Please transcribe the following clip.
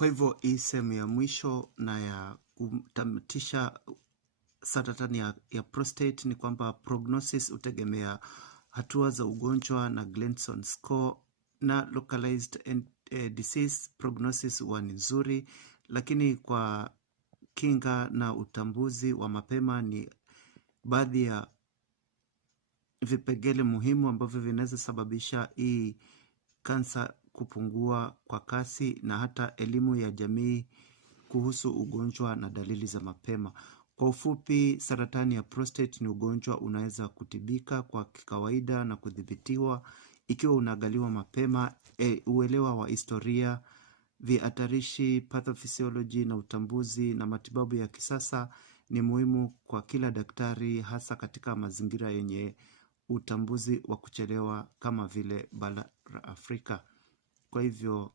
Kwa hivyo hii sehemu ya mwisho na ya kutamatisha saratani ya prostate ni kwamba prognosis hutegemea hatua za ugonjwa na Gleason score, na localized disease prognosis huwa ni nzuri, lakini kwa kinga na utambuzi wa mapema ni baadhi ya vipengele muhimu ambavyo vinaweza sababisha hii kansa kupungua kwa kasi, na hata elimu ya jamii kuhusu ugonjwa na dalili za mapema. Kwa ufupi, saratani ya prostate ni ugonjwa unaweza kutibika kwa kawaida na kudhibitiwa ikiwa unaangaliwa mapema. Uelewa wa historia, vihatarishi, pathophysiology na utambuzi na matibabu ya kisasa ni muhimu kwa kila daktari, hasa katika mazingira yenye utambuzi wa kuchelewa kama vile bara la Afrika. Kwa hivyo